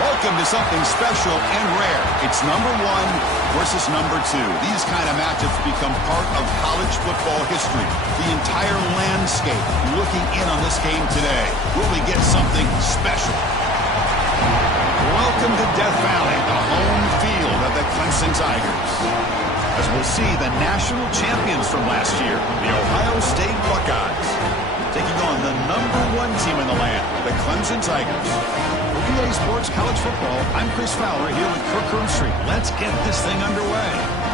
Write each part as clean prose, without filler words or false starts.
Welcome to something special and rare. It's number 1 versus number 2. These kind of matchups become part of college football history. The entire landscape looking in on this game today. Will we get something special? Welcome to Death Valley, the home field of the Clemson Tigers. As we'll see the national champions from last year, the Ohio State Buckeyes, taking on the number 1 team in the land, the Clemson Tigers. For EA Sports College Football, I'm Chris Fowler here with Kirk Herbstreit. Let's get this thing underway.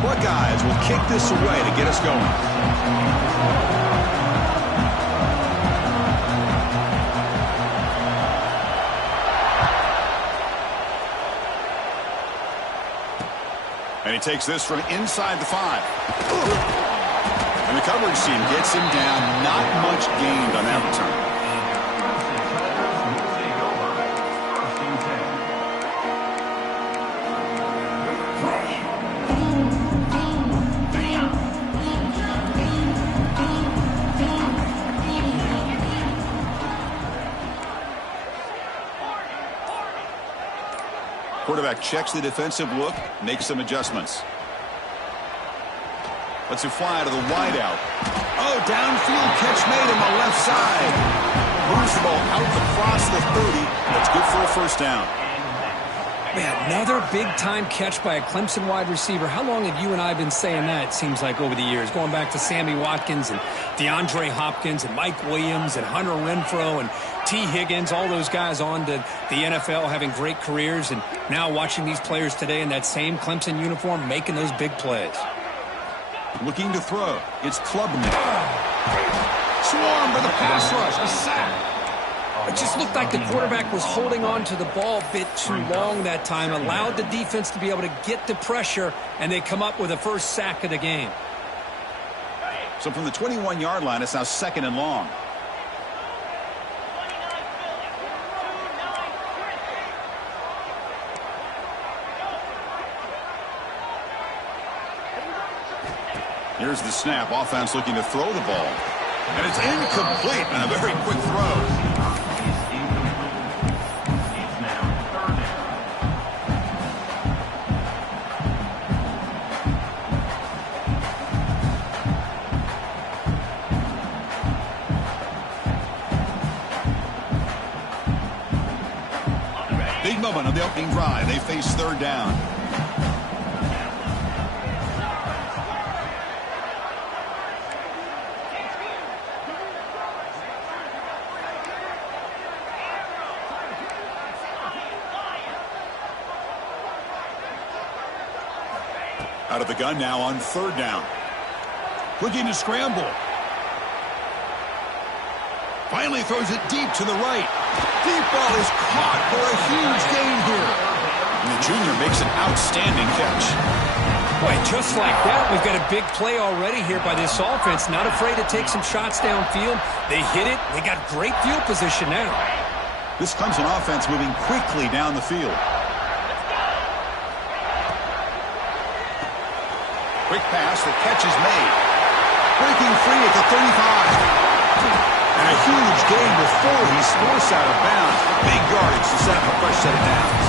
Buckeyes will kick this away to get us going. And he takes this from inside the 5. And the coverage team gets him down. Not much gained on that return. Quarterback checks the defensive look, makes some adjustments. Lets it fly to the wideout. Oh, downfield catch made on the left side. Moves the ball out across the 30. That's good for a first down. Man, another big-time catch by a Clemson wide receiver. How long have you and I been saying that, it seems like, over the years? Going back to Sammy Watkins and DeAndre Hopkins and Mike Williams and Hunter Renfrow and T. Higgins, all those guys on to the NFL having great careers. And now watching these players today in that same Clemson uniform making those big plays. Looking to throw. It's Klubnik. Swarm for the pass rush. A sack. It just looked like the quarterback was holding on to the ball a bit too long that time, allowed the defense to be able to get the pressure, and they come up with the first sack of the game. So from the 21-yard line, it's now 2nd and long. Here's the snap. Offense looking to throw the ball. And it's incomplete and a very quick throw. Big moment on the opening drive. They face 3rd down. Out of the gun now on 3rd down. Looking to scramble. Finally throws it deep to the right. Deep ball is caught for a huge gain here. And the junior makes an outstanding catch. Boy, just like that, we've got a big play already here by this offense. Not afraid to take some shots downfield. They hit it. They got great field position now. This Clemson offense moving quickly down the field. Quick pass, the catch is made. Breaking free at the 35. And a huge gain before he's forced out of bounds. Big yardage to set up a fresh set of downs.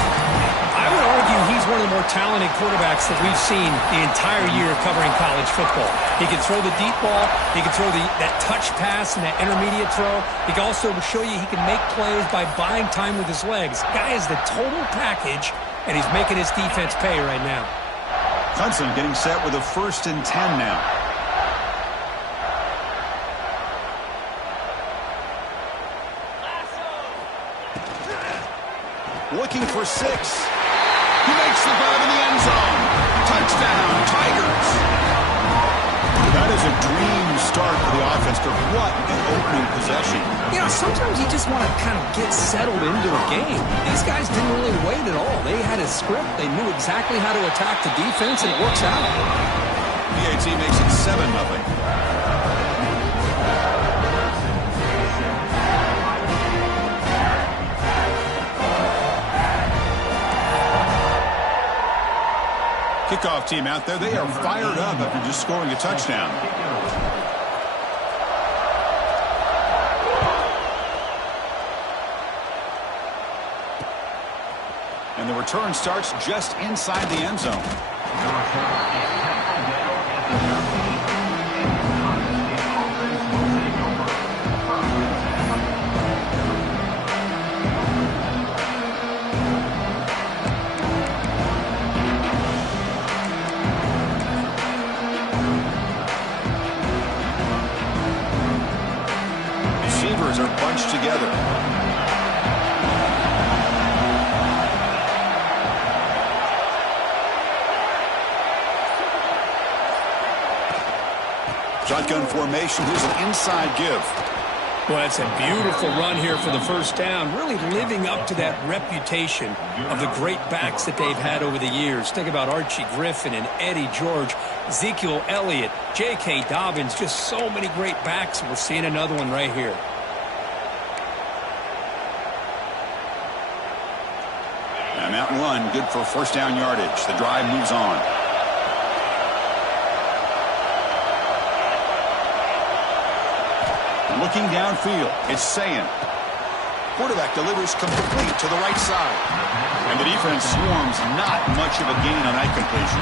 I would argue he's one of the more talented quarterbacks that we've seen the entire year covering college football. He can throw the deep ball. He can throw that touch pass and that intermediate throw. He can also show you he can make plays by buying time with his legs. Guy is the total package, and he's making his defense pay right now. Clemson getting set with a 1st and 10 now. Looking for 6. He makes the grab in the end zone. Touchdown, Tigers. That is a dream start for the offense. What an opening possession. Sometimes you just want to kind of get settled into a game. These guys didn't really wait at all. They had a script. They knew exactly how to attack the defense, and it works out. PAT makes it 7-0. Kickoff team out there. They are fired up after just scoring a touchdown. And the return starts just inside the end zone. Receivers are bunched together. Shotgun formation. Here's an inside give. Well, it's a beautiful run here for the first down, really living up to that reputation of the great backs that they've had over the years. Think about Archie Griffin and Eddie George, Ezekiel Elliott, J.K. Dobbins, just so many great backs. We're seeing another one right here. And that run, good for first down yardage. The drive moves on. Looking downfield, it's Sayin. Quarterback delivers complete to the right side. And the defense swarms, not much of a gain on that completion.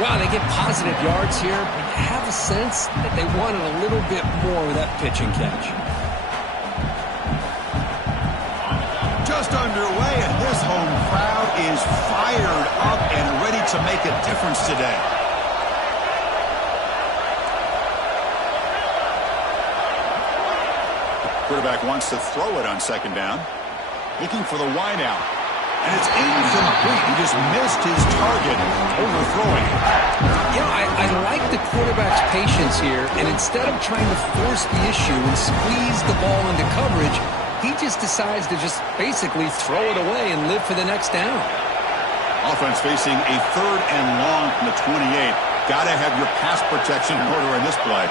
Wow, they get positive yards here, but you have a sense that they wanted a little bit more with that pitch and catch. Just underway, and this home crowd is fired up and ready to make a difference today. Quarterback wants to throw it on second down. Looking for the wide out. And it's incomplete. He just missed his target, overthrowing it. You know, I like the quarterback's patience here, and instead of trying to force the issue and squeeze the ball into coverage, he just decides to just basically throw it away and live for the next down. Offense facing a 3rd and long from the 28. Got to have your pass protection in order in this play.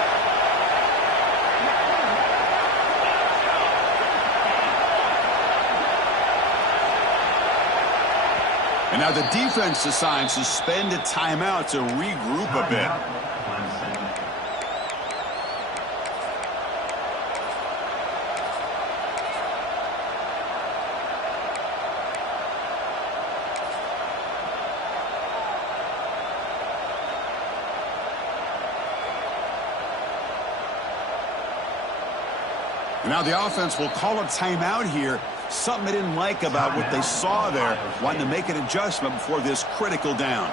And now the defense decides to spend a timeout to regroup a bit. And now the offense will call a timeout here. Something they didn't like about what they saw there. Wanting to make an adjustment before this critical down.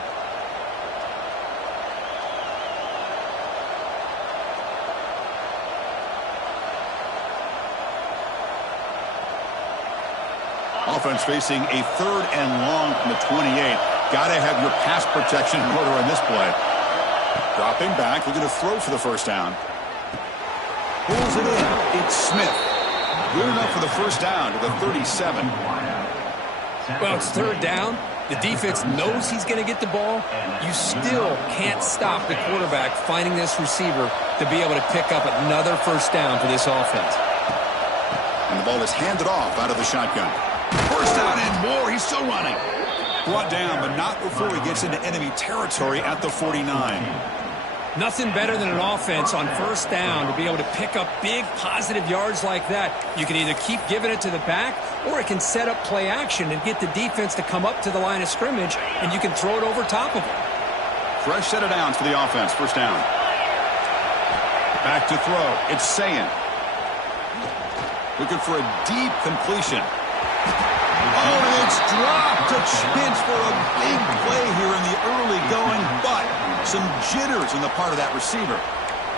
Offense facing a 3rd and long from the 28. Got to have your pass protection in order on this play. Dropping back, looking to throw for the first down. Pulls it in. It's Smith. Good enough for the first down to the 37. Well, it's 3rd down. The defense knows he's going to get the ball. You still can't stop the quarterback finding this receiver to be able to pick up another first down for this offense. And the ball is handed off out of the shotgun. First down and more. He's still running. Brought down, but not before he gets into enemy territory at the 49. Nothing better than an offense on first down to be able to pick up big positive yards like that. You can either keep giving it to the back, or it can set up play action and get the defense to come up to the line of scrimmage, and you can throw it over top of them. Fresh set of downs for the offense. First down. Back to throw. It's Sayin. Looking for a deep completion. Oh, and it's dropped. A chance for a big play here in the early going, but some jitters on the part of that receiver.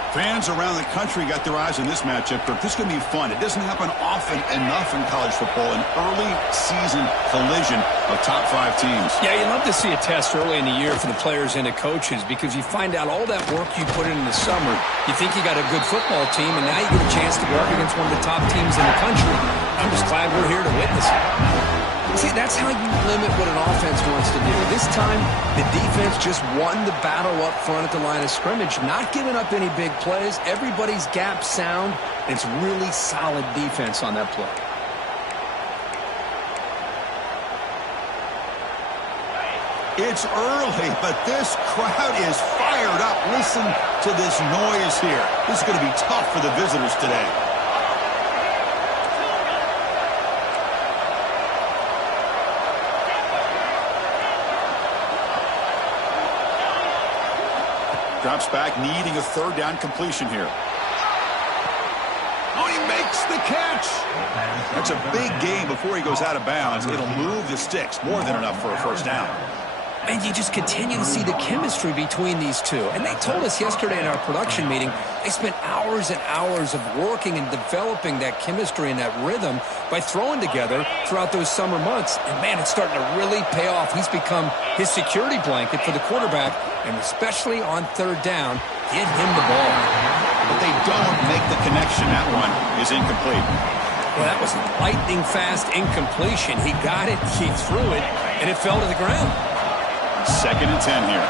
Fans around the country got their eyes on this matchup, but this is going to be fun. It doesn't happen often enough in college football, an early season collision of top 5 teams. Yeah, you love to see a test early in the year for the players and the coaches because you find out all that work you put in the summer. You think you got a good football team, and now you get a chance to go up against one of the top teams in the country. I'm just glad we're here to witness it. See, that's how you limit what an offense wants to do. This time, the defense just won the battle up front at the line of scrimmage, not giving up any big plays. Everybody's gap sound, and it's really solid defense on that play. It's early, but this crowd is fired up. Listen to this noise here. This is going to be tough for the visitors today. Drops back, needing a 3rd down completion here. Oh, he makes the catch. That's a big gain before he goes out of bounds. It'll move the sticks. More than enough for a 1st down. And you just continue to see the chemistry between these two. And they told us yesterday in our production meeting, they spent hours and hours of working and developing that chemistry and that rhythm by throwing together throughout those summer months. And, man, it's starting to really pay off. He's become his security blanket for the quarterback, and especially on 3rd down, get him the ball. But they don't make the connection. That one is incomplete. Well, that was lightning-fast incompletion. He got it, he threw it, and it fell to the ground. 2nd and 10 here.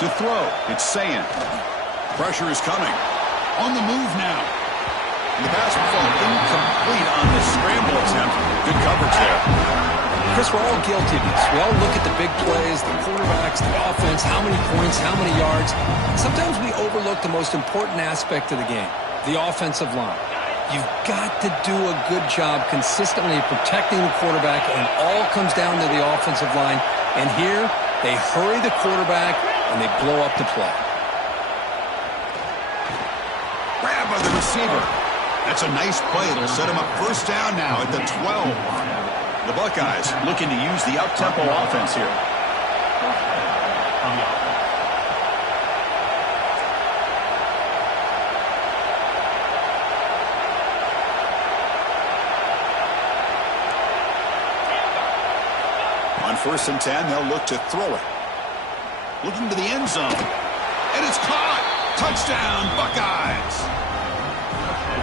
To throw, it's saying. Pressure is coming. On the move now. And the pass will fall incomplete on the scramble attempt. Good coverage there. Chris, we're all guilty of this. We all look at the big plays, the quarterbacks, the offense, how many points, how many yards. Sometimes we overlook the most important aspect of the game, the offensive line. You've got to do a good job consistently protecting the quarterback, and it all comes down to the offensive line. And here, they hurry the quarterback, and they blow up the play. Grab by the receiver. That's a nice play. It'll set him up 1st down now at the 12. The Buckeyes looking to use the up-tempo offense here. On 1st and 10, they'll look to throw it. Looking to the end zone. And it's caught. Touchdown, Buckeyes.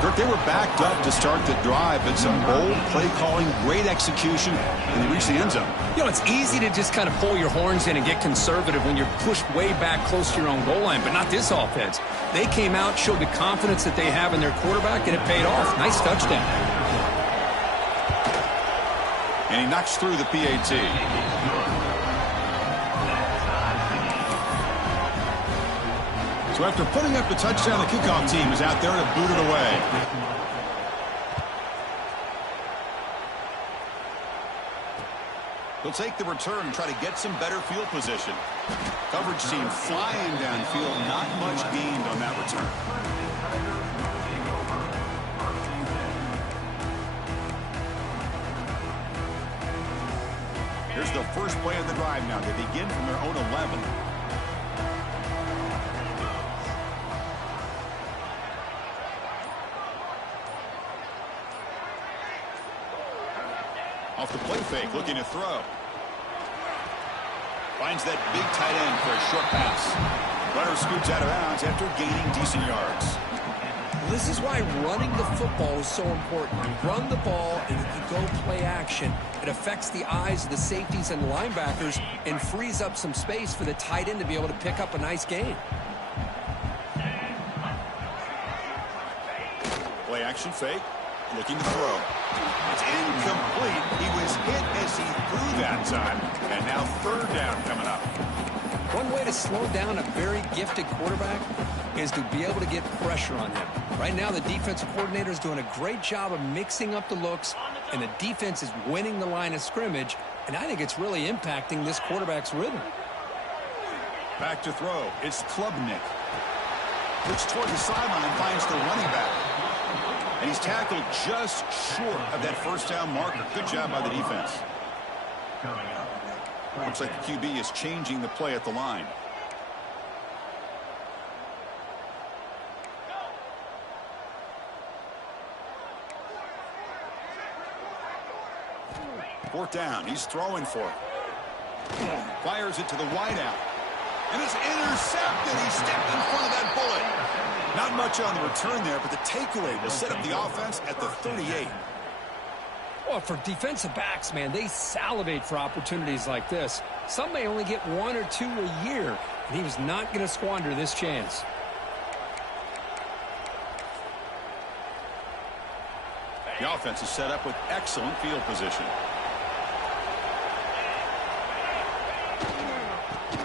Kirk, they were backed up to start the drive, but some bold play calling, great execution, and they reached the end zone. You know, it's easy to just kind of pull your horns in and get conservative when you're pushed way back close to your own goal line, but not this offense. They came out, showed the confidence that they have in their quarterback, and it paid off. Nice touchdown. And he knocks through the PAT. So after putting up the touchdown, the kickoff team is out there to boot it away. He'll take the return and try to get some better field position. Coverage team flying downfield, not much gained on that return. Here's the first play of the drive now. They begin from their own 11. Off the play fake, looking to throw. Finds that big tight end for a short pass. Runner scoots out of bounds after gaining decent yards. This is why running the football is so important. You run the ball, and if you go play action, it affects the eyes of the safeties and linebackers and frees up some space for the tight end to be able to pick up a nice gain. Play action fake, looking to throw. It's incomplete. He was hit as he threw that time, and now 3rd down coming up. One way to slow down a very gifted quarterback is to be able to get pressure on him. Right now, the defensive coordinator is doing a great job of mixing up the looks, and the defense is winning the line of scrimmage, and I think it's really impacting this quarterback's rhythm. Back to throw. It's Klubnik. Looks toward the sideline, finds the running back. And he's tackled just short of that first down marker. Good job by the defense. Looks like the QB is changing the play at the line. Fourth down. He's throwing for it. Fires it to the wideout. And it's intercepted. He stepped in front of that bullet. Not much on the return there, but the takeaway will set up the offense at the 38. Well, for defensive backs, man, they salivate for opportunities like this. Some may only get 1 or 2 a year, and he was not going to squander this chance. The offense is set up with excellent field position.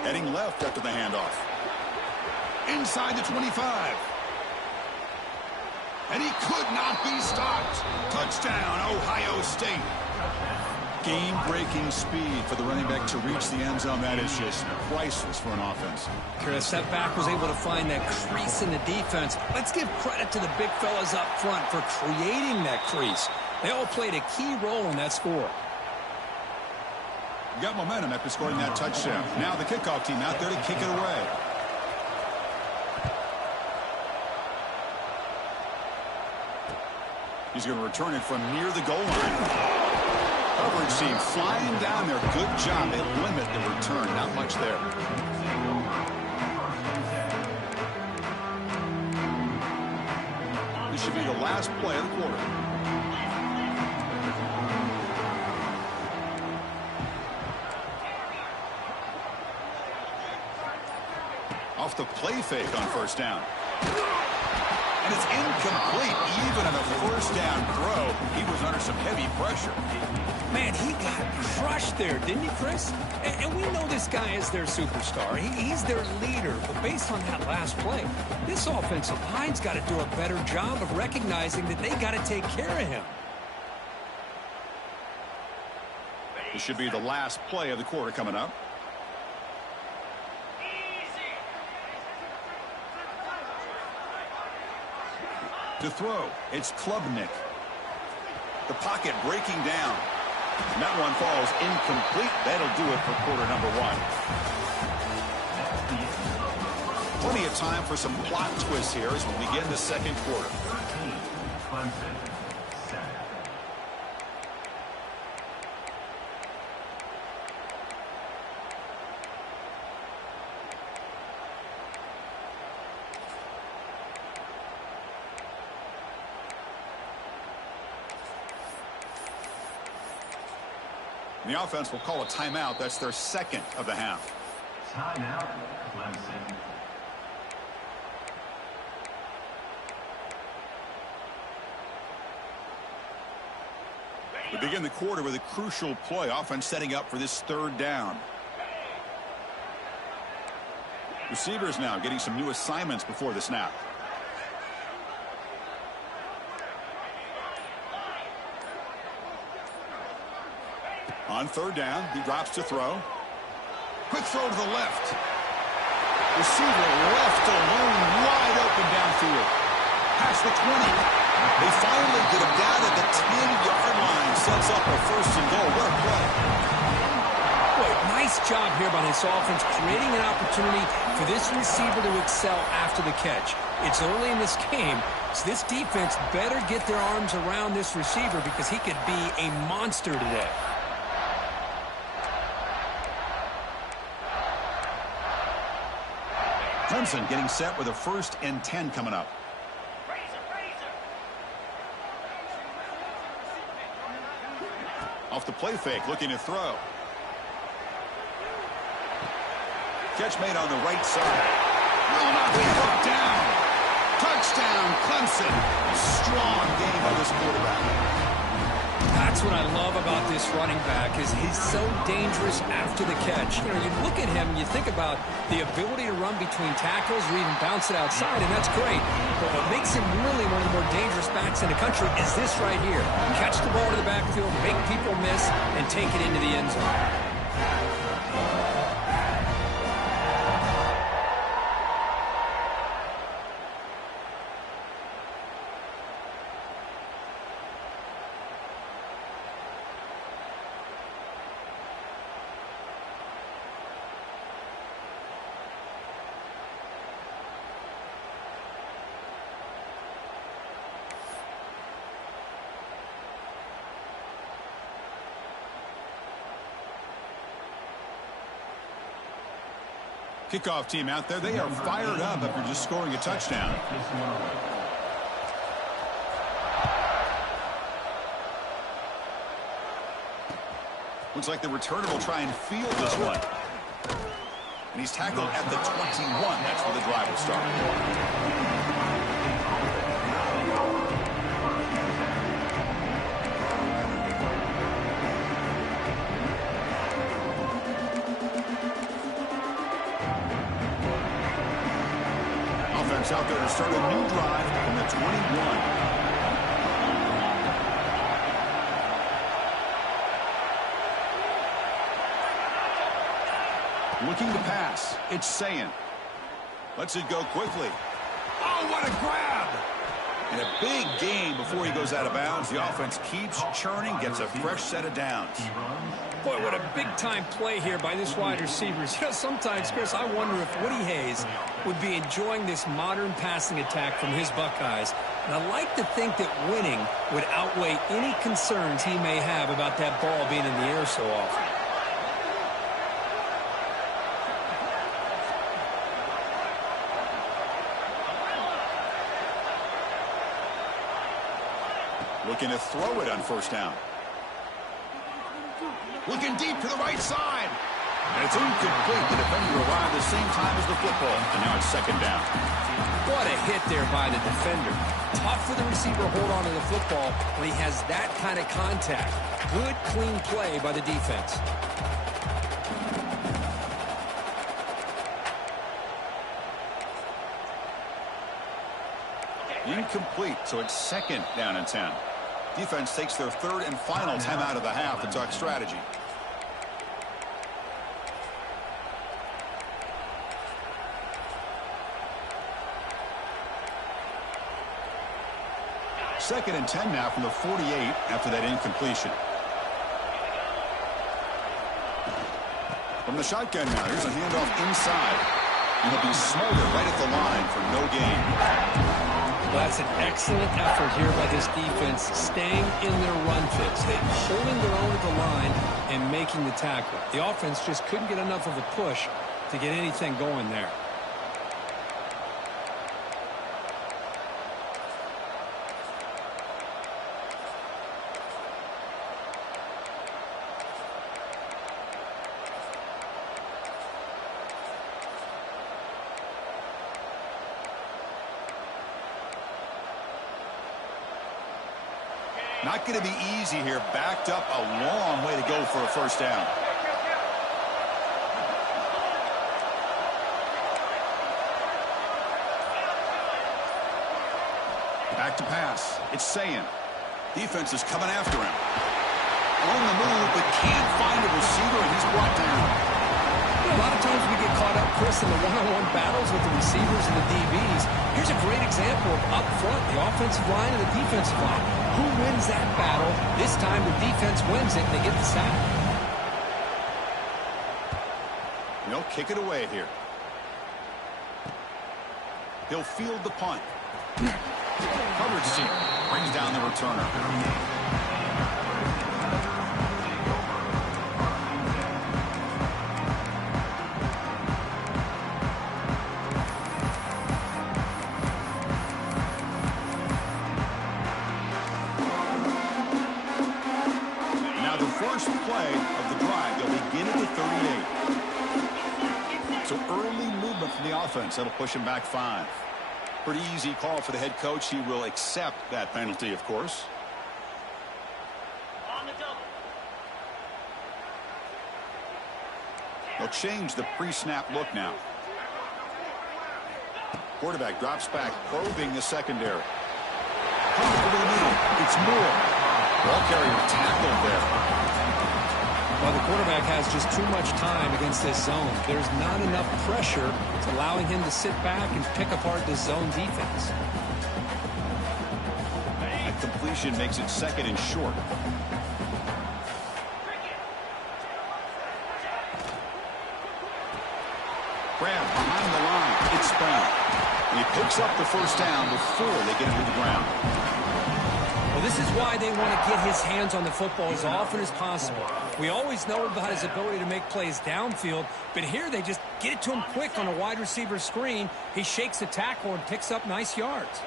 Heading left after the handoff. Inside the 25. And he could not be stopped. Touchdown, Ohio State. Game-breaking speed for the running back to reach the end zone. That is just priceless for an offense. Chris, that back was able to find that crease in the defense. Let's give credit to the big fellas up front for creating that crease. They all played a key role in that score. Got momentum after scoring that touchdown. Now the kickoff team out there to kick it away. He's going to return it from near the goal line. Coverage team flying down there. Good job. They limit the return. Not much there. This should be the last play of the quarter. Off the play fake on first down. And it's incomplete. Even on a first down throw, he was under some heavy pressure. Man, he got crushed there, didn't he, Chris? And we know this guy is their superstar. He's their leader. But based on that last play, this offensive line's got to do a better job of recognizing that they got to take care of him. This should be the last play of the quarter coming up. To throw, it's Klubnik. The pocket breaking down. And that one falls incomplete. That'll do it for quarter number one. Plenty of time for some plot twists here as we begin the second quarter. The offense will call a timeout. That's their second of the half. Timeout, Clemson. We begin the quarter with a crucial play. Offense setting up for this third down. Receivers now getting some new assignments before the snap. On third down, he drops to throw. Quick throw to the left. Receiver left alone, wide open downfield. Past the 20. They finally get him down at the 10-yard line. Sets up a first and goal. What a play. Boy, nice job here by this offense, creating an opportunity for this receiver to excel after the catch. It's early in this game, so this defense better get their arms around this receiver because he could be a monster today. Clemson getting set with a 1st and 10 coming up. Off the play fake, looking to throw. Catch made on the right side. Will not be brought down. Touchdown, Clemson. A strong game by this quarterback. That's what I love about this running back is he's so dangerous after the catch. You know, you look at him, you think about the ability to run between tackles or even bounce it outside, and that's great. But what makes him really one of the more dangerous backs in the country is this right here. Catch the ball to the backfield, make people miss, and take it into the end zone. Kickoff team out there, they are fired up after just scoring a touchdown. Looks like the returner will try and field this one. And he's tackled at the 21. That's where the drive will start. Out there to start a new drive from the 21. Looking to pass. It's Sayin. Lets it go quickly. Oh, what a grab! And a big gain before he goes out of bounds. The offense keeps churning, gets a fresh set of downs. Boy, what a big-time play here by this wide receiver. You know, sometimes, Chris, I wonder if Woody Hayes would be enjoying this modern passing attack from his Buckeyes. And I like to think that winning would outweigh any concerns he may have about that ball being in the air so often. Looking to throw it on first down. Looking deep to the right side. And it's incomplete. The defender arrived the same time as the football. And now it's second down. What a hit there by the defender. Tough for the receiver to hold on to the football when he has that kind of contact. Good, clean play by the defense. Incomplete, so it's second down and 10. Defense takes their third and final timeout of the half to talk strategy. Second and 10 now from the 48 after that incompletion. From the shotgun now, here's a handoff inside. And he'll be smothered right at the line for no gain. Well, that's an excellent effort here by this defense, staying in their run fix. They're holding their own at the line and making the tackle. The offense just couldn't get enough of a push to get anything going there. Not going to be easy here. Backed up a long way to go for a first down. Back to pass. It's Sayin. Defense is coming after him. On the move, but can't find a receiver, and he's brought down. A lot of times we get caught up, Chris, in the one-on-one battles with the receivers and the DBs. Here's a great example of up front, the offensive line and the defensive line. Who wins that battle? This time the defense wins it, and they get the sack. They'll kick it away here. He'll field the punt. Coverage team brings down the returner. Play of the drive. They'll begin at the 38. So early movement from the offense. That'll push him back 5. Pretty easy call for the head coach. He will accept that penalty, of course. They'll change the pre-snap look now. Quarterback drops back, probing the secondary. Over the middle. It's Moore. Ball carrier tackled there. Well, the quarterback has just too much time against this zone. There's not enough pressure. It's allowing him to sit back and pick apart this zone defense. That completion makes it second and short. Grab behind the line. It's Brown. And he picks up the first down before they get him to the ground. Well, this is why they want to get his hands on the football as often as possible. We always know about his ability to make plays downfield, but here they just get it to him quick on a wide receiver screen. He shakes the tackle and picks up nice yards.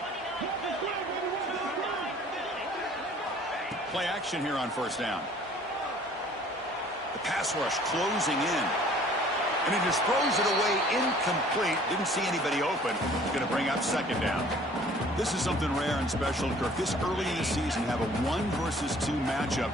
Play action here on first down. The pass rush closing in. And he just throws it away incomplete. Didn't see anybody open. He's going to bring up second down. This is something rare and special, Kirk. This early in the season, have a 1 versus 2 matchup.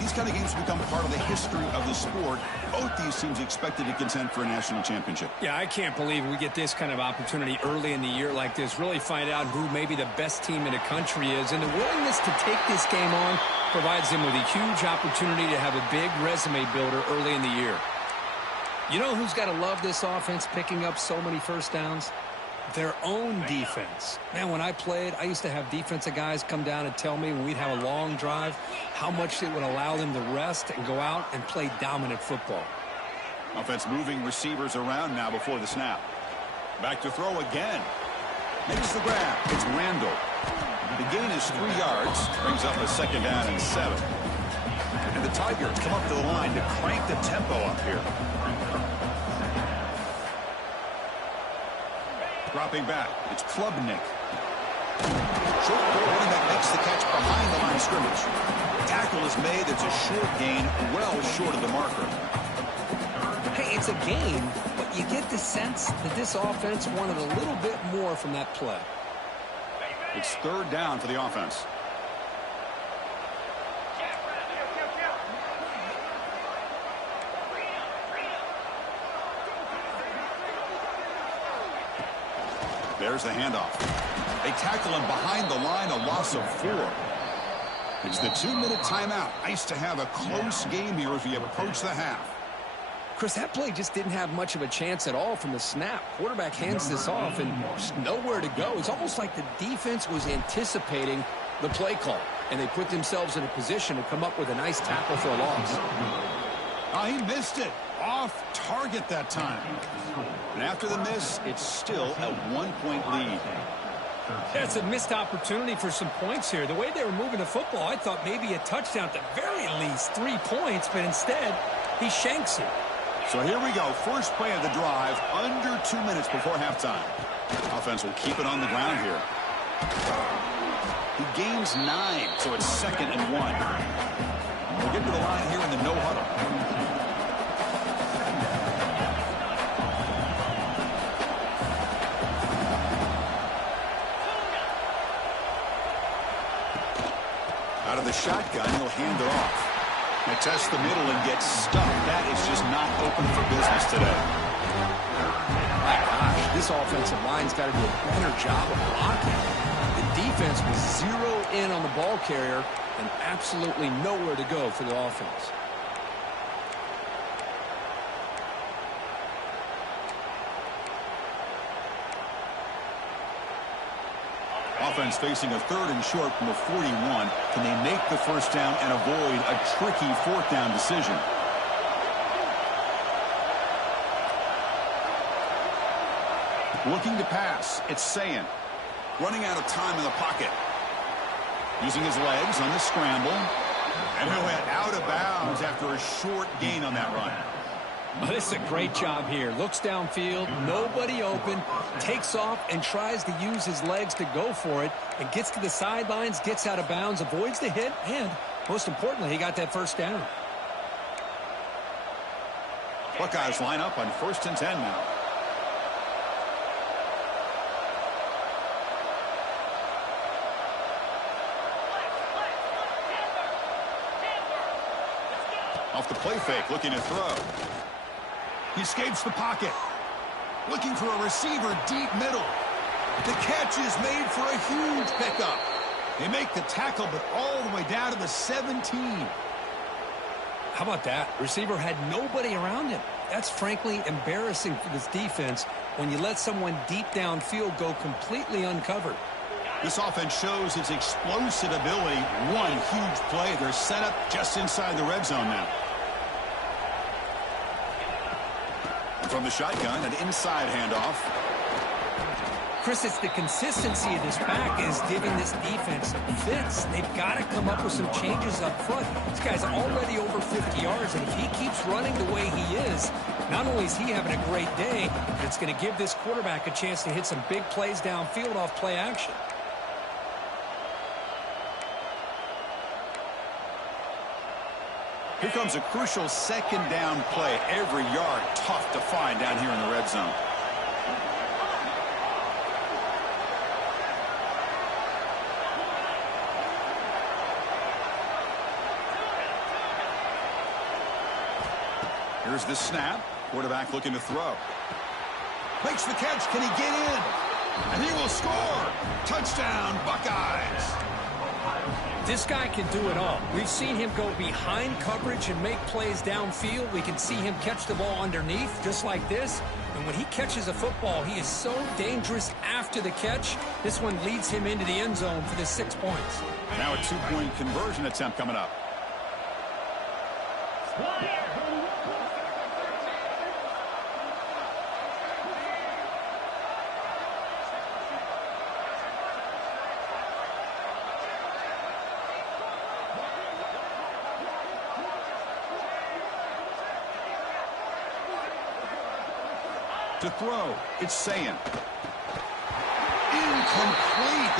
These kind of games become part of the history of the sport. Both these teams expected to contend for a national championship. Yeah, I can't believe we get this kind of opportunity early in the year like this. Really find out who maybe the best team in the country is. And the willingness to take this game on provides them with a huge opportunity to have a big resume builder early in the year. You know who's got to love this offense picking up so many first downs? Their own defense. Man, when I played, I used to have defensive guys come down and tell me when we'd have a long drive how much it would allow them to rest and go out and play dominant football. Offense moving receivers around now before the snap. Back to throw again. Makes the grab. It's Randall. The gain is 3 yards. Brings up a second down and 7. And the Tigers come up to the line to crank the tempo up here. Dropping back, it's Klubnik. Short running back makes the catch behind the line of scrimmage. Tackle is made. It's a short gain, well short of the marker. Hey, it's a gain, but you get the sense that this offense wanted a little bit more from that play. It's third down for the offense. There's the handoff. They tackle him behind the line, a loss of 4. It's the 2-minute timeout. Nice to have a close game here as we approach the half. Chris, that play just didn't have much of a chance at all from the snap. Quarterback hands this off and just nowhere to go. It's almost like the defense was anticipating the play call, and they put themselves in a position to come up with a nice tackle for a loss. Oh, he missed it. Off target that time. And after the miss, it's still a 1-point lead. That's a missed opportunity for some points here. The way they were moving the football, I thought maybe a touchdown at the very least, 3 points, but instead, he shanks it. So here we go. First play of the drive, under 2 minutes before halftime. Offense will keep it on the ground here. He gains 9, so it's 2nd and 1. We'll get to the line here in the no huddle. Out of the shotgun, he'll hand it off. They test the middle and get stuck. That is just not open for business today. My gosh, this offensive line's got to do a better job of blocking. The defense was 0 in on the ball carrier and absolutely nowhere to go for the offense. Offense facing a 3rd and short from the 41. Can they make the first down and avoid a tricky 4th down decision? Looking to pass. It's Sayan. Running out of time in the pocket. Using his legs on the scramble. And he'll head out of bounds after a short gain on that run. Oh, this is a great job here. Looks downfield, nobody open, takes off and tries to use his legs to go for it, and gets to the sidelines, gets out of bounds, avoids the hit, and most importantly, he got that first down. Buckeyes line up on 1st and 10 now. Off the play fake, looking to throw. He escapes the pocket. Looking for a receiver deep middle. The catch is made for a huge pickup. They make the tackle, but all the way down to the 17. How about that? Receiver had nobody around him. That's frankly embarrassing for this defense when you let someone deep downfield go completely uncovered. This offense shows its explosive ability. One huge play. They're set up just inside the red zone now. And from the shotgun, an inside handoff. Chris, it's the consistency of this back is giving this defense fits. They've got to come up with some changes up front. This guy's already over 50 yards, and if he keeps running the way he is, not only is he having a great day, but it's going to give this quarterback a chance to hit some big plays downfield off play action. Here comes a crucial second down play. Every yard tough to find down here in the red zone. Here's the snap. Quarterback looking to throw. Makes the catch. Can he get in? And he will score. Touchdown, Buckeyes. This guy can do it all. We've seen him go behind coverage and make plays downfield. We can see him catch the ball underneath, just like this. And when he catches a football, he is so dangerous after the catch. This one leads him into the end zone for the 6 points. Now a two-point conversion attempt coming up. To throw, it's saying. Incomplete.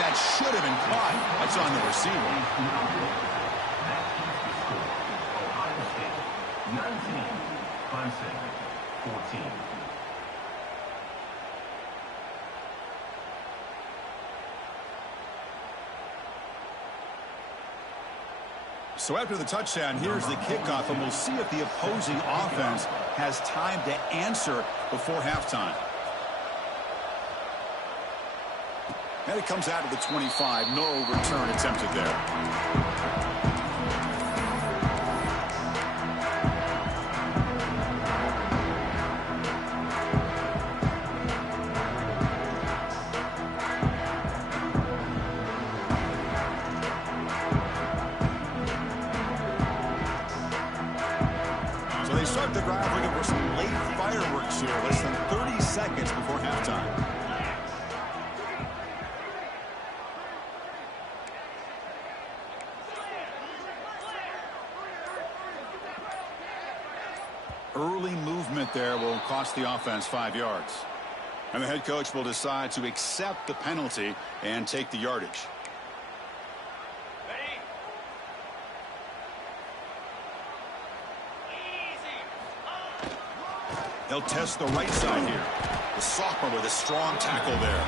That should have been caught. That's on the receiver. Ohio State, 19. Clemson, 14. So after the touchdown, here's the kickoff, and we'll see if the opposing offense has time to answer before halftime. And it comes out of the 25. No return attempted there. They start the drive looking for some late fireworks here, less than 30 seconds before halftime. Early movement there will cost the offense 5 yards. And the head coach will decide to accept the penalty and take the yardage. They'll test the right side here. The sophomore with a strong tackle there.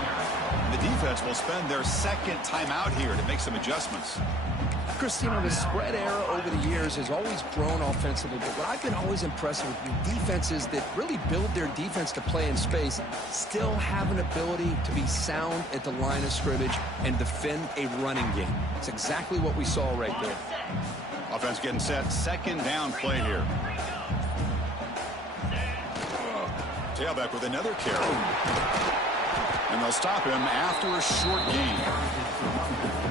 And the defense will spend their second timeout here to make some adjustments. Christine, the spread era over the years has always grown offensively, but what I've been always impressed with defenses that really build their defense to play in space still have an ability to be sound at the line of scrimmage and defend a running game. It's exactly what we saw right there. Offense getting set. Second down play here. Tailback with another carry. And they'll stop him after a short gain.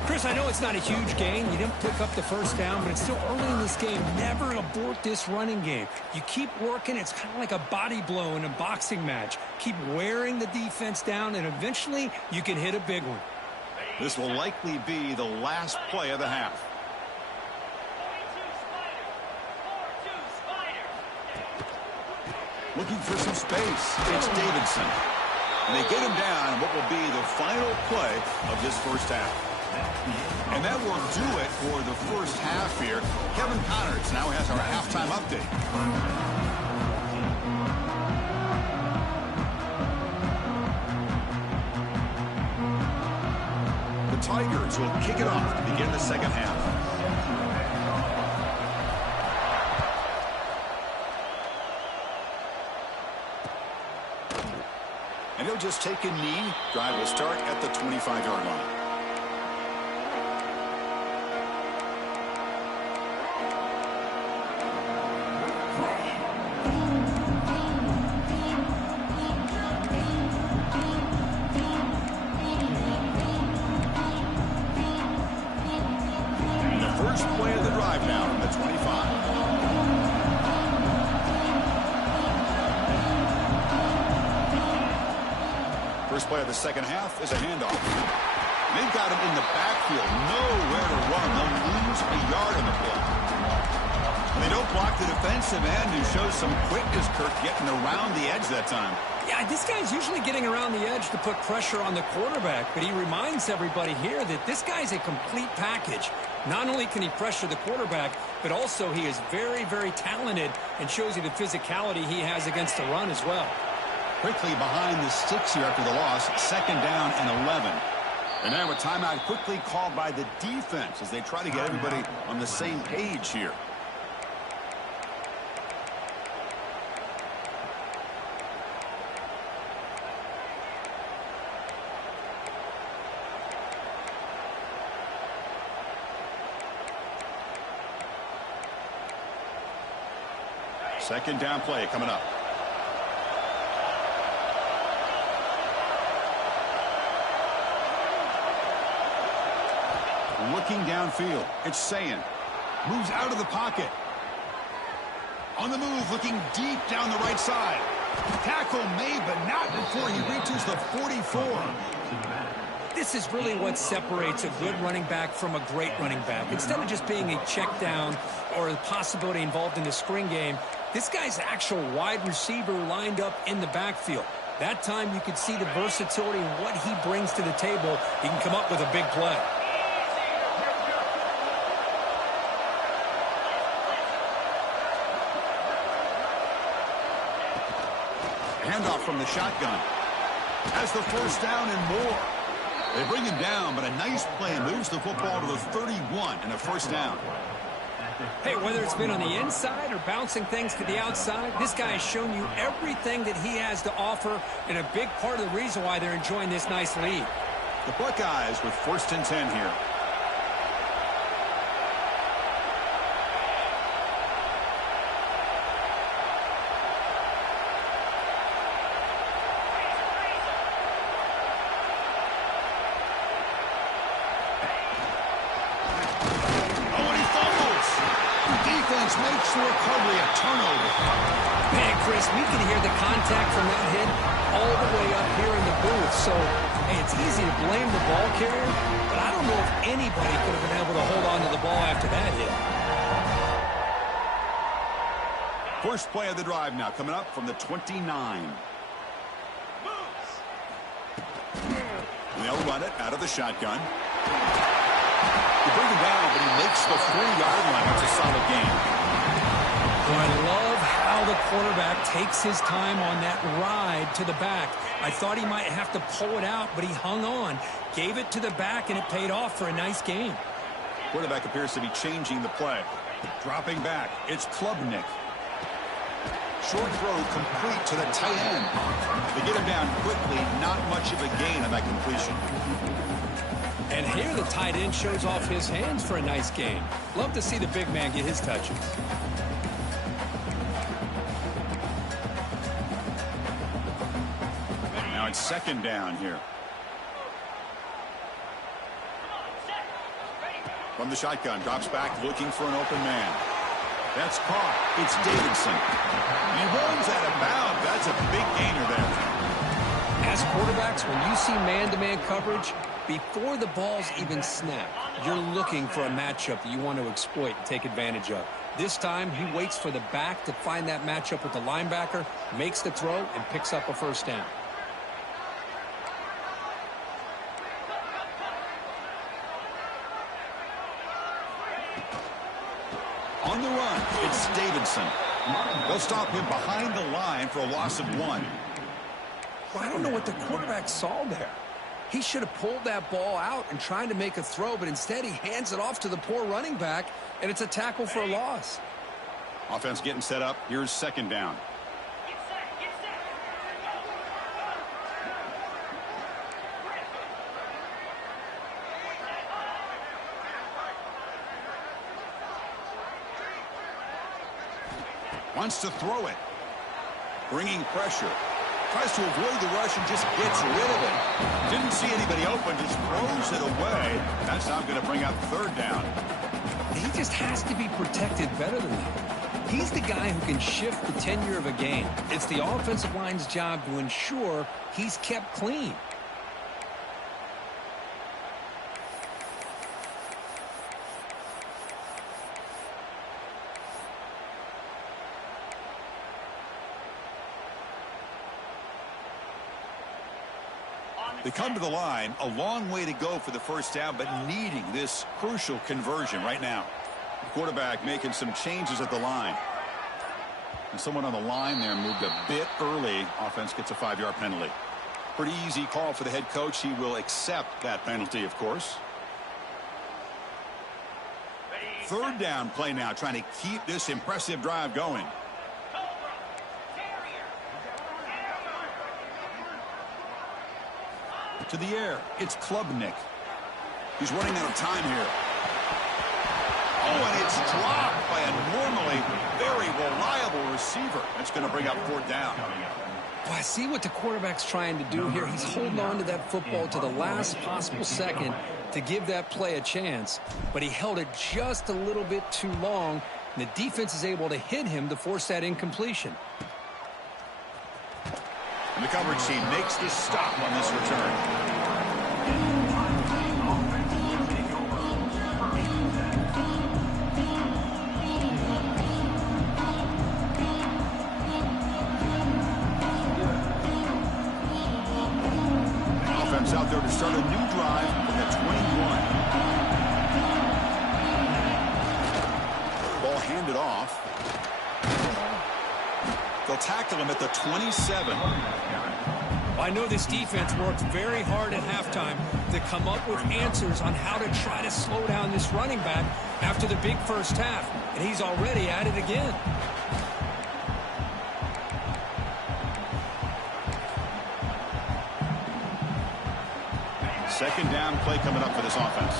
Chris, I know it's not a huge gain. You didn't pick up the first down, but it's still early in this game. Never abort this running game. You keep working. It's kind of like a body blow in a boxing match. Keep wearing the defense down, and eventually you can hit a big one. This will likely be the last play of the half. Looking for some space. It's Davidson. And they get him down what will be the final play of this first half. And that will do it for the first half here. Kevin Connors now has our halftime update. The Tigers will kick it off to begin the second half. And he'll just take a knee. Drive will start at the 25-yard line. And the first play of the drive now from the 25. First play of the second half is a handoff. They've got him in the backfield. Nowhere to run. They'll lose a yard on the play. They don't block the defensive end, who shows some quickness, Kirk, getting around the edge that time. Yeah, this guy's usually getting around the edge to put pressure on the quarterback, but he reminds everybody here that this guy's a complete package. Not only can he pressure the quarterback, but also he is very, very talented and shows you the physicality he has against the run as well. Quickly behind the sticks here after the loss, second down and 11. And now a timeout quickly called by the defense as they try to get everybody on the same page here. Second down play coming up. Looking downfield. It's Sayin. Moves out of the pocket. On the move, looking deep down the right side. Tackle made, but not before he reaches the 44. This is really what separates a good running back from a great running back. Instead of just being a check down or a possibility involved in the screen game, this guy's actual wide receiver lined up in the backfield. That time you could see the versatility and what he brings to the table. He can come up with a big play. Handoff from the shotgun. Has the first down and more. They bring him down, but a nice play moves the football to the 31 and a first down. Hey, whether it's been on the inside or bouncing things to the outside, this guy has shown you everything that he has to offer, and a big part of the reason why they're enjoying this nice lead. The Buckeyes with first and 10 here. Makes the recovery a turnover. Man, Chris, we can hear the contact from that hit all the way up here in the booth. So, hey, it's easy to blame the ball carrier, but I don't know if anybody could have been able to hold on to the ball after that hit. First play of the drive now coming up from the 29. They'll run it out of the shotgun. They bring him down, but he makes the 40-yard line. It's a solid game. Oh, I love how the quarterback takes his time on that ride to the back. I thought he might have to pull it out, but he hung on, gave it to the back, and it paid off for a nice game. Quarterback appears to be changing the play. Dropping back, it's Klubnik. Short throw complete to the tight end. They get him down quickly, not much of a gain on that completion. And here the tight end shows off his hands for a nice game. Love to see the big man get his touches. Now it's second down here. From the shotgun, drops back looking for an open man. That's caught. It's Davidson. He runs out of bounds. That's a big gainer there. As quarterbacks, when you see man-to-man coverage, before the ball's even snapped, you're looking for a matchup that you want to exploit and take advantage of. This time, he waits for the back to find that matchup with the linebacker, makes the throw, and picks up a first down. On the run, it's Davidson. They'll stop him behind the line for a loss of 1. Well, I don't know what the quarterback saw there. He should have pulled that ball out and tried to make a throw, but instead he hands it off to the poor running back, and it's a tackle for a loss. Offense getting set up. Here's second down. Wants to throw it. Bringing pressure. Tries to avoid the rush and just gets rid of it. Didn't see anybody open, just throws it away. That's now going to bring up third down. He just has to be protected better than that. He's the guy who can shift the tenure of a game. It's the offensive line's job to ensure he's kept clean. They come to the line, a long way to go for the first down, but needing this crucial conversion right now. The quarterback making some changes at the line. And someone on the line there moved a bit early. Offense gets a 5-yard penalty. Pretty easy call for the head coach. He will accept that penalty, of course. Third down play now, trying to keep this impressive drive going. To the air, it's Klubnik. He's running out of time here. Oh, and it's dropped by a normally very reliable receiver. That's going to bring up fourth down. Well, I see what the quarterback's trying to do here. He's holding on to that football to the last possible second to give that play a chance. But he held it just a little bit too long, and the defense is able to hit him to force that incompletion. And the coverage team makes this stop on this return. Offense out there to start a new drive from the 21. Ball handed off. They'll tackle him at the 27. I know this defense worked very hard at halftime to come up with answers on how to try to slow down this running back after the big first half, and he's already at it again. Second down play coming up for this offense.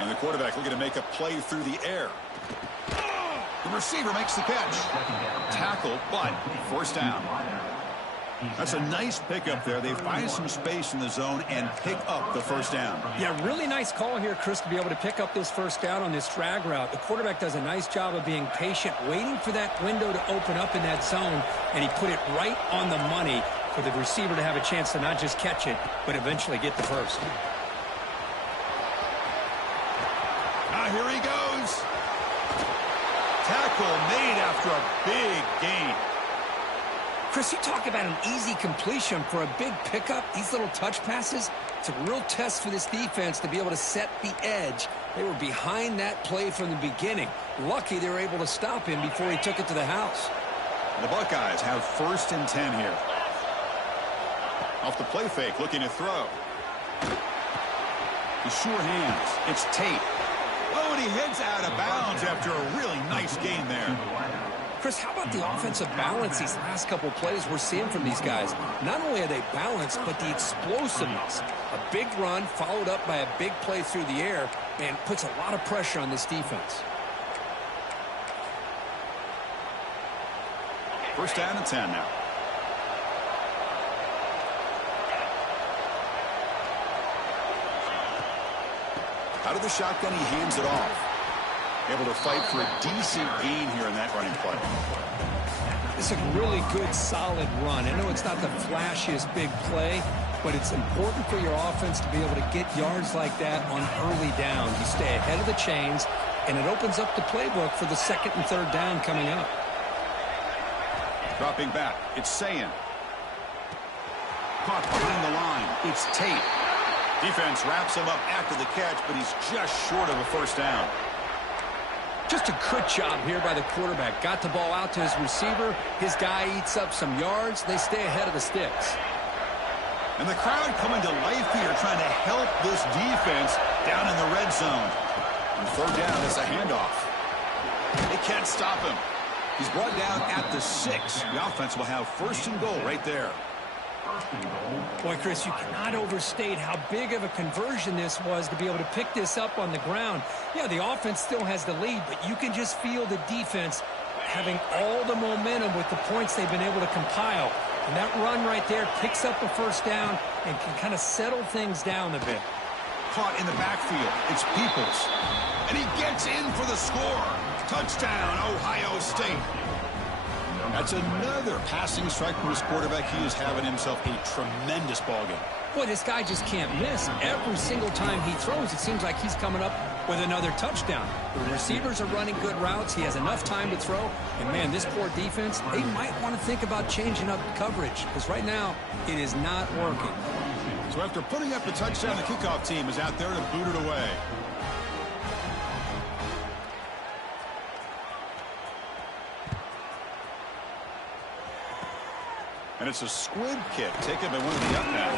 And the quarterback looking to make a play through the air. The receiver makes the catch. Tackle, but first down. That's a nice pickup there. They find some space in the zone and pick up the first down. Yeah, really nice call here, Chris, to be able to pick up this first down on this drag route. The quarterback does a nice job of being patient, waiting for that window to open up in that zone, and he put it right on the money for the receiver to have a chance to not just catch it, but eventually get the first. Here he goes. Tackle made after a big gain. Chris, you talk about an easy completion for a big pickup. These little touch passes, it's a real test for this defense to be able to set the edge. They were behind that play from the beginning. Lucky they were able to stop him before he took it to the house. The Buckeyes have 1st and 10 here. Off the play fake, looking to throw. The sure hands. It's Tate. Oh, and he heads out of bounds after a really nice gain there. Chris, how about the offensive balance these last couple plays we're seeing from these guys? Not only are they balanced, but the explosiveness. A big run followed up by a big play through the air, man, puts a lot of pressure on this defense. First down and 10 now. Out of the shotgun, he hands it off. Able to fight for a decent gain here in that running play. It's a really good, solid run. I know it's not the flashiest big play, but it's important for your offense to be able to get yards like that on early downs. You stay ahead of the chains, and it opens up the playbook for the 2nd and 3rd down coming up. Dropping back, it's Sayin. Caught behind the line, it's Tate. Defense wraps him up after the catch, but he's just short of a first down. Just a good job here by the quarterback. Got the ball out to his receiver. His guy eats up some yards. They stay ahead of the sticks. And the crowd coming to life here, trying to help this defense down in the red zone. And 3rd down is a handoff. They can't stop him. He's brought down at the 6. The offense will have 1st and goal right there. Boy, Chris, you cannot overstate how big of a conversion this was to be able to pick this up on the ground. Yeah, the offense still has the lead, but you can just feel the defense having all the momentum with the points they've been able to compile. And that run right there picks up a first down and can kind of settle things down a bit. Caught in the backfield. It's Peoples. And he gets in for the score. Touchdown, Ohio State. That's another passing strike from his quarterback. He is having himself a tremendous ballgame. Boy, this guy just can't miss. Every single time he throws, it seems like he's coming up with another touchdown. The receivers are running good routes. He has enough time to throw. And, man, this poor defense, they might want to think about changing up coverage because right now it is not working. So after putting up the touchdown, the kickoff team is out there to boot it away. And it's a squib kick taken by one of the up men.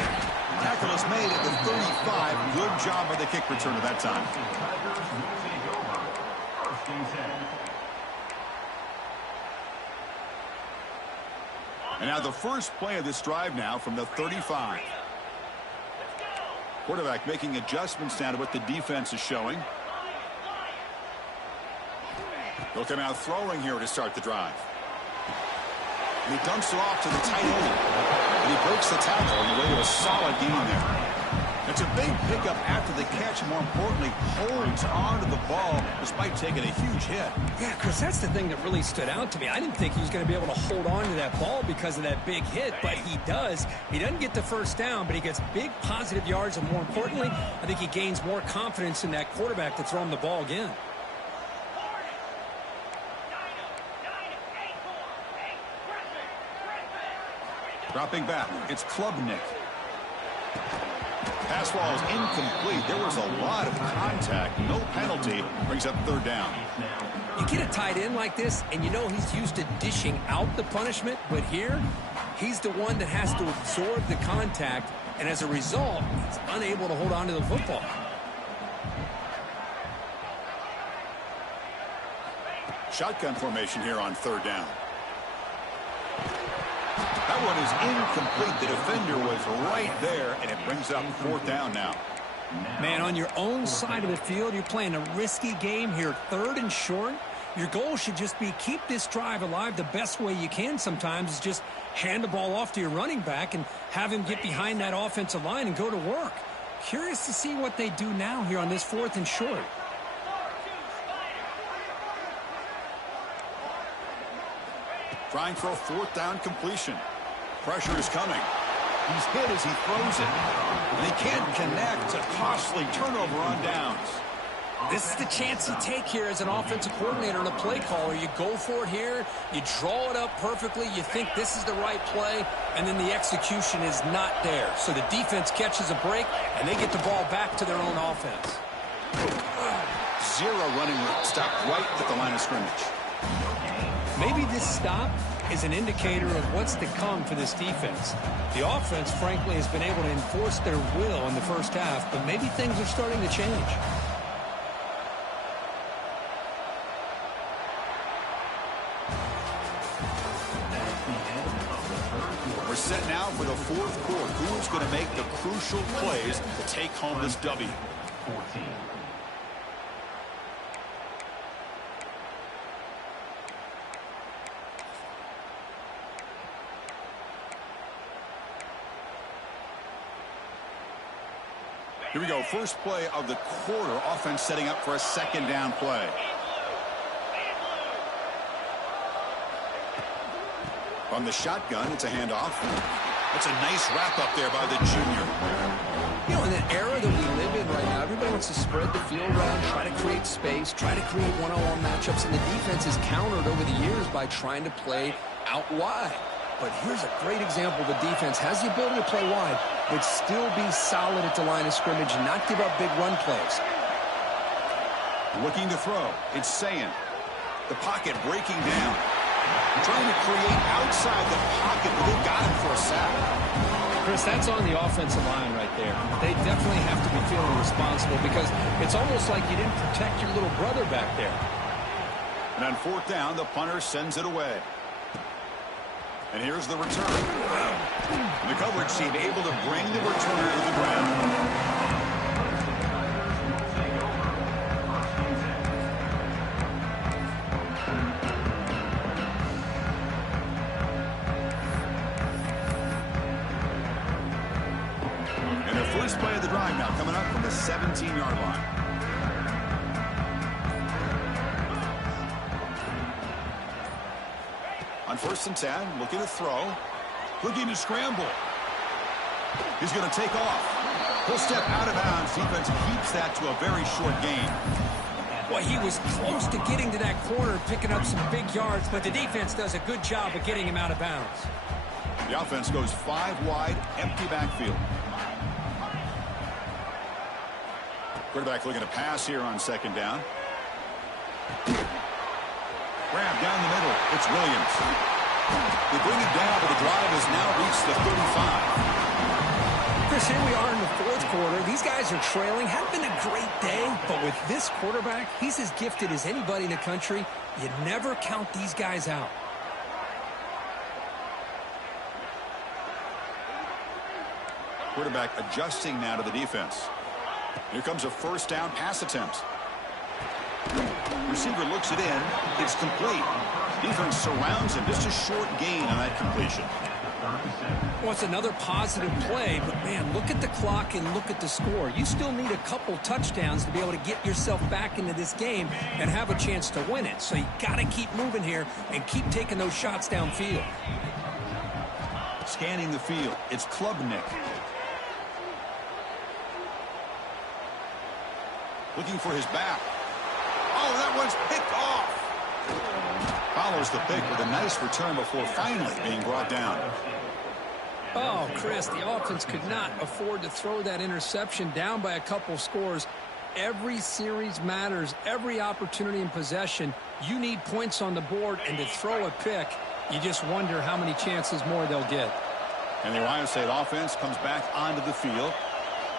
Tackle is made at the 35. Good job by the kick return at that time. And now the first play of this drive now from the 35. Quarterback making adjustments now to what the defense is showing. They'll come out throwing here to start the drive. And he dumps it off to the tight end. And he breaks the tackle on the way to a solid gain there. It's a big pickup after the catch, and more importantly, holds onto the ball despite taking a huge hit. Yeah, Chris, that's the thing that really stood out to me. I didn't think he was going to be able to hold on to that ball because of that big hit, but he does. He doesn't get the first down, but he gets big positive yards, and more importantly, I think he gains more confidence in that quarterback to throw him the ball again. Dropping back, it's Klubnik. Pass ball is incomplete. There was a lot of contact. No penalty. Brings up third down. You get a tight end like this, and you know he's used to dishing out the punishment, but here, he's the one that has to absorb the contact, and as a result, he's unable to hold on to the football. Shotgun formation here on third down. That one is incomplete. The defender was right there, and it brings up fourth down now. Man, on your own side of the field, you're playing a risky game here, third and short. Your goal should just be keep this drive alive the best way you can sometimes is just hand the ball off to your running back and have him get behind that offensive line and go to work. Curious to see what they do now here on this fourth and short. Trying for a fourth down completion. Pressure is coming. He's hit as he throws it. And he can't connect. It's a costly turnover on downs. This is the chance you take here as an offensive coordinator and a play caller. You go for it here. You draw it up perfectly. You think this is the right play. And then the execution is not there. So the defense catches a break, and they get the ball back to their own offense. Zero running stop right at the line of scrimmage. Maybe this stop is an indicator of what's to come for this defense. The offense, frankly, has been able to enforce their will in the first half, but maybe things are starting to change. We're set now for the fourth quarter. Who's going to make the crucial plays to take home this W? 14. Here we go. First play of the quarter. Offense setting up for a second down play. From the shotgun, it's a handoff. It's a nice wrap up there by the junior. You know, in an era that we live in right now, everybody wants to spread the field around, try to create space, try to create one-on-one matchups, and the defense is countered over the years by trying to play out wide. But here's a great example. The defense has the ability to play wide, but still be solid at the line of scrimmage and not give up big run plays. Looking to throw. It's Sayin. The pocket breaking down. Trying to create outside the pocket, but they've got him for a sack. Chris, that's on the offensive line right there. They definitely have to be feeling responsible because it's almost like you didn't protect your little brother back there. And on fourth down, the punter sends it away. And here's the return. The coverage team able to bring the returner to the ground. And their first play of the drive now coming up from the 17-yard line. first and 10, looking to throw. Looking to scramble. He's going to take off. He'll step out of bounds. Defense keeps that to a very short gain. Well, he was close to getting to that corner, picking up some big yards, but the defense does a good job of getting him out of bounds. The offense goes 5 wide, empty backfield. Quarterback looking to pass here on second down. Grab down the middle. It's Williams. They bring it down, but the drive has now reached the 35. Chris, here we are in the fourth quarter. These guys are trailing. Hadn't been a great day, but with this quarterback, he's as gifted as anybody in the country. You never count these guys out. Quarterback adjusting now to the defense. Here comes a first down pass attempt. Receiver looks it in. It's complete. Defense surrounds him. Just a short gain on that completion. Well, it's another positive play, but, man, look at the clock and look at the score. You still need a couple touchdowns to be able to get yourself back into this game and have a chance to win it. So you got to keep moving here and keep taking those shots downfield. Scanning the field. It's Klubnik. Looking for his back. Oh, that one's picked off. Follows the pick with a nice return before finally being brought down. Oh, Chris, the offense could not afford to throw that interception down by a couple scores. Every series matters. Every opportunity in possession. You need points on the board, and to throw a pick, you just wonder how many chances more they'll get. And the Ohio State offense comes back onto the field.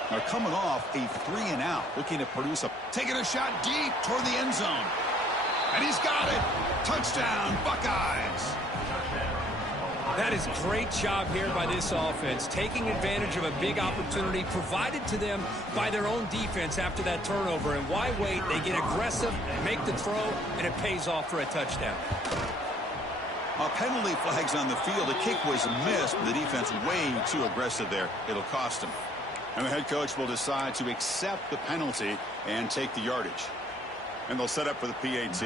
They're coming off a 3-and-out, looking to produce taking a shot deep toward the end zone. And he's got it. Touchdown, Buckeyes. That is great job here by this offense, taking advantage of a big opportunity provided to them by their own defense after that turnover. And why wait? They get aggressive, make the throw, and it pays off for a touchdown. A penalty flags on the field. The kick was missed, but the defense way too aggressive there. It'll cost them. And the head coach will decide to accept the penalty and take the yardage. And they'll set up for the PAT.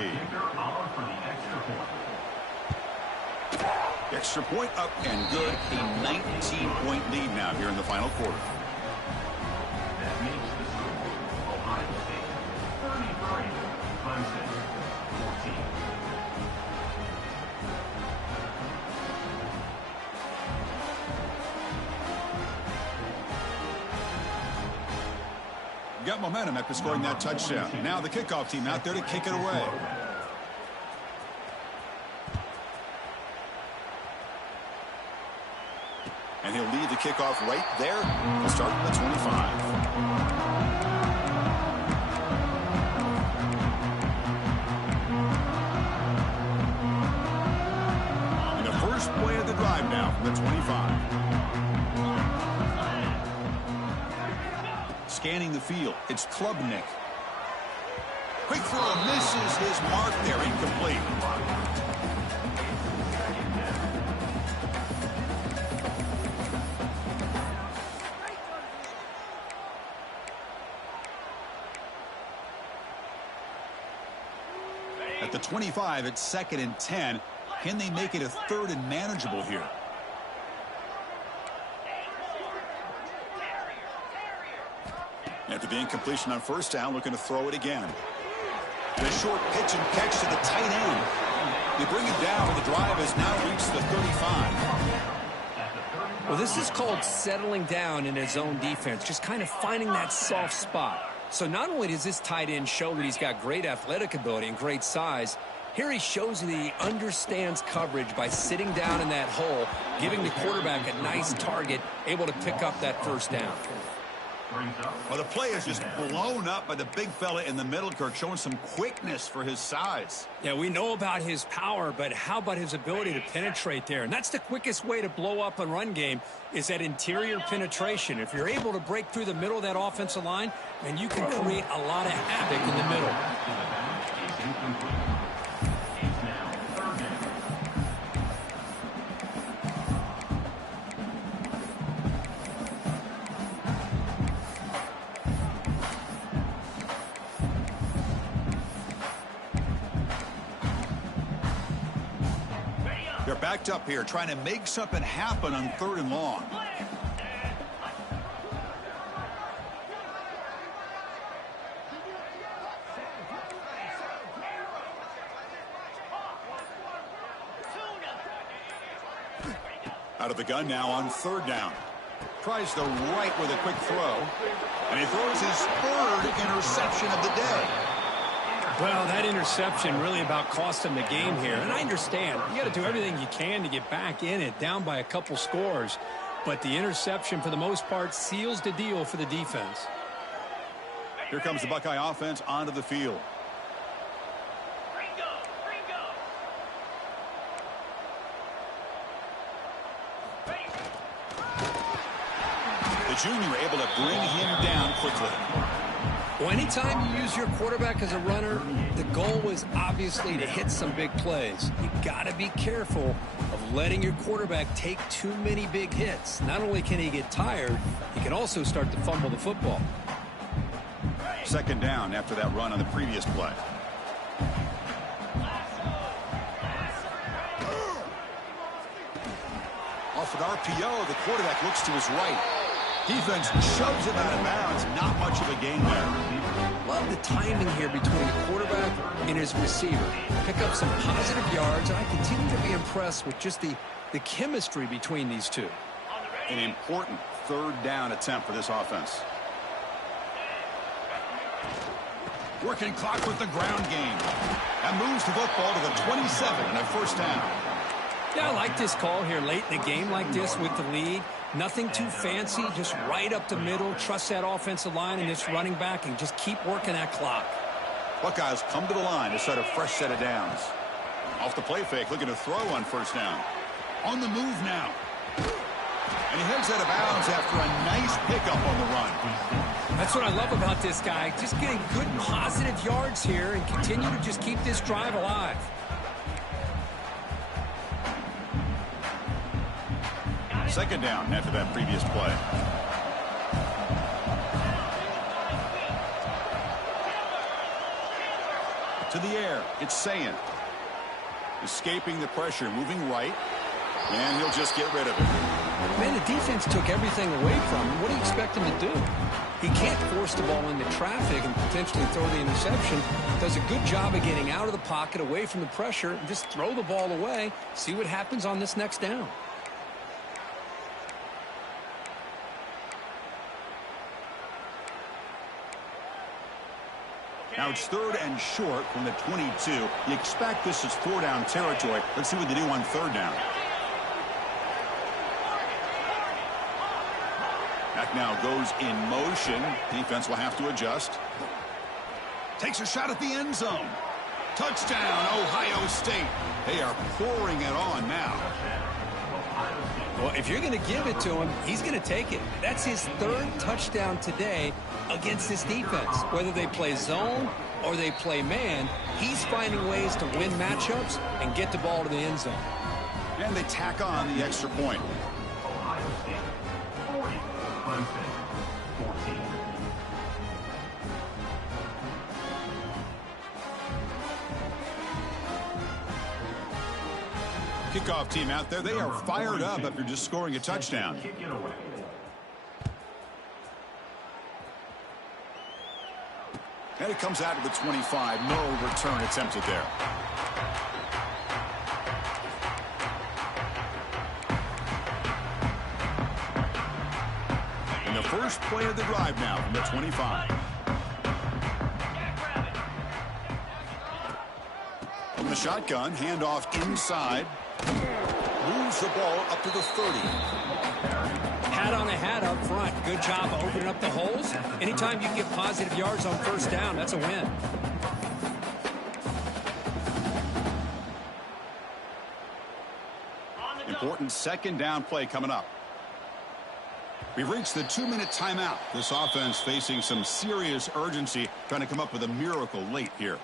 Extra point up and good. A 19-point lead now here in the final quarter. That makes the score Ohio State 33, Clemson 14. Got momentum after scoring that touchdown. Now the kickoff team out there to kick it away. And he'll lead the kickoff right there. He'll start at the 25. And the first play of the drive now from the 25. Scanning the field. It's Klubnik. Quick throw misses his mark there. Incomplete. At the 25, it's 2nd and 10. Can they make it a 3rd and manageable here? After the incompletion on first down, looking to throw it again. And a short pitch and catch to the tight end. They bring it down, but the drive has now reached the 35. Well, this is called settling down in his own defense, just kind of finding that soft spot. So not only does this tight end show that he's got great athletic ability and great size, here he shows that he understands coverage by sitting down in that hole, giving the quarterback a nice target, able to pick up that first down. Well, the play is just blown up by the big fella in the middle, Kirk, showing some quickness for his size. Yeah, we know about his power, but how about his ability to penetrate there? And that's the quickest way to blow up a run game is that interior penetration. If you're able to break through the middle of that offensive line, then you can create a lot of havoc in the middle. backed up here, trying to make something happen on 3rd and long. Out of the gun now on 3rd down. Tries the right with a quick throw. And he throws his 3rd interception of the day. Well, that interception really about cost him the game here. And I understand. You got to do everything you can to get back in it, down by a couple scores. But the interception, for the most part, seals the deal for the defense. Here comes the Buckeye offense onto the field. Junior able to bring him down quickly. Well, anytime you use your quarterback as a runner, the goal is obviously to hit some big plays. You got to be careful of letting your quarterback take too many big hits. Not only can he get tired, he can also start to fumble the football. 2nd down after that run on the previous play. Off an RPO, the quarterback looks to his right. Defense shoves him out of bounds. Not much of a gain there. Love the timing here between the quarterback and his receiver. Pick up some positive yards, and I continue to be impressed with just the chemistry between these two. An important 3rd down attempt for this offense. Working clock with the ground game. That moves the football to the 27 and a 1st down. Yeah, I like this call here late in the game like this with the lead. Nothing too fancy, just right up the middle. Trust that offensive line and this running back and just keep working that clock. Buckeyes come to the line to set a fresh set of downs. Off the play fake, looking to throw on 1st down. On the move now. And he heads out of bounds after a nice pickup on the run. That's what I love about this guy. Just getting good positive yards here and continue to just keep this drive alive. Second down after that previous play. To the air, it's Sayin. Escaping the pressure, moving right, and he'll just get rid of it. Man, the defense took everything away from him. What do you expect him to do? He can't force the ball into traffic and potentially throw the interception. Does a good job of getting out of the pocket, away from the pressure, and just throw the ball away. See what happens on this next down. Now it's 3rd and short from the 22. You expect this is 4 down territory. Let's see what they do on 3rd down. Back now goes in motion. Defense will have to adjust. Takes a shot at the end zone. Touchdown, Ohio State. They are pouring it on now. Well, if you're going to give it to him, he's going to take it. That's his 3rd touchdown today against this defense. Whether they play zone or they play man, he's finding ways to win matchups and get the ball to the end zone. And they tack on the extra point. Ohio State 40, Clemson 14. Kickoff team out there, they are fired up after just scoring a touchdown. Kick it away. And it comes out to the 25. No return attempted there. And the first play of the drive now from the 25. From the shotgun, handoff inside. Moves the ball up to the 30. Hat on a hat up front. Good job of opening up the holes. Anytime you get positive yards on 1st down, that's a win. Important 2nd down play coming up. We've reached the 2-minute timeout. This offense facing some serious urgency, trying to come up with a miracle late here.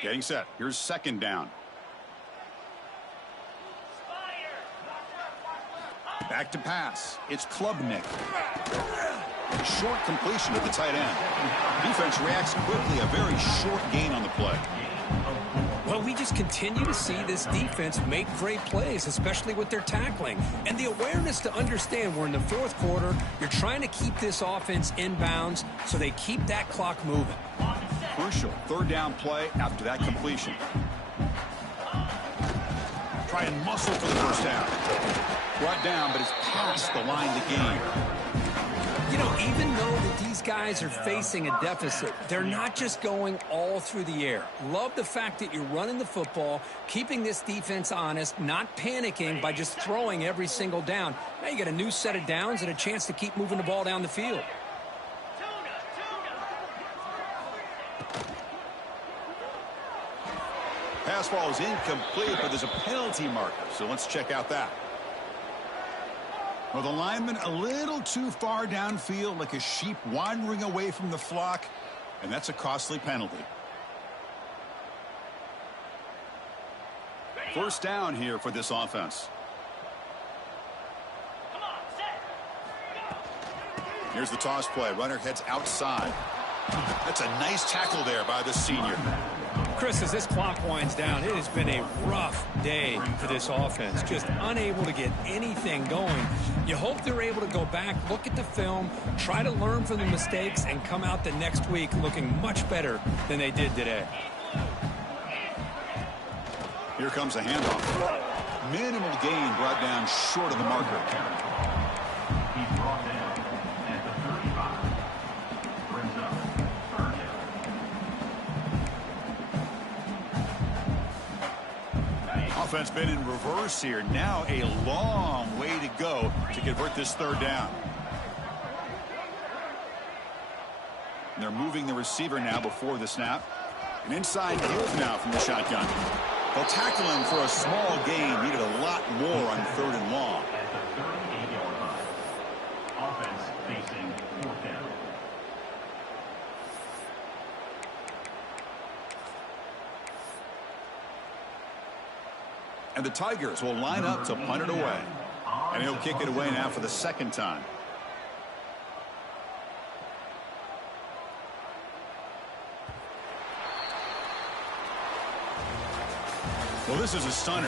Getting set. Here's 2nd down. Back to pass. It's Klubnik. Short completion to the tight end. Defense reacts quickly. A very short gain on the play. Well, we just continue to see this defense make great plays, especially with their tackling. And the awareness to understand we're in the fourth quarter, you're trying to keep this offense in bounds so they keep that clock moving. Crucial third down play after that completion. Try and muscle for the first down. Brought down, but it's past the line to gain. You know, even though that these guys are facing a deficit, they're not just going all through the air. Love the fact that you're running the football, keeping this defense honest, not panicking by just throwing every single down. Now you got a new set of downs and a chance to keep moving the ball down the field. Pass ball is incomplete, but there's a penalty marker, so let's check out that. Well, the lineman a little too far downfield, like a sheep wandering away from the flock, and that's a costly penalty. First down here for this offense. Here's the toss play. Runner heads outside. That's a nice tackle there by the senior. Chris, as this clock winds down, it has been a rough day for this offense. Just unable to get anything going. You hope they're able to go back, look at the film, try to learn from the mistakes, and come out the next week looking much better than they did today. Here comes a handoff. Minimal gain brought down short of the marker. He's brought down at the 35. Brings up third down. Offense been in reverse here. Now a long way to go to convert this third down. And they're moving the receiver now before the snap. An inside move now from the shotgun. They'll tackle him for a small gain. Needed a lot more on third and long. At the 38-yard line. Offense facing fourth down. And the Tigers will line up to punt it away. And he'll kick it away now for the second time. Well, this is a stunner.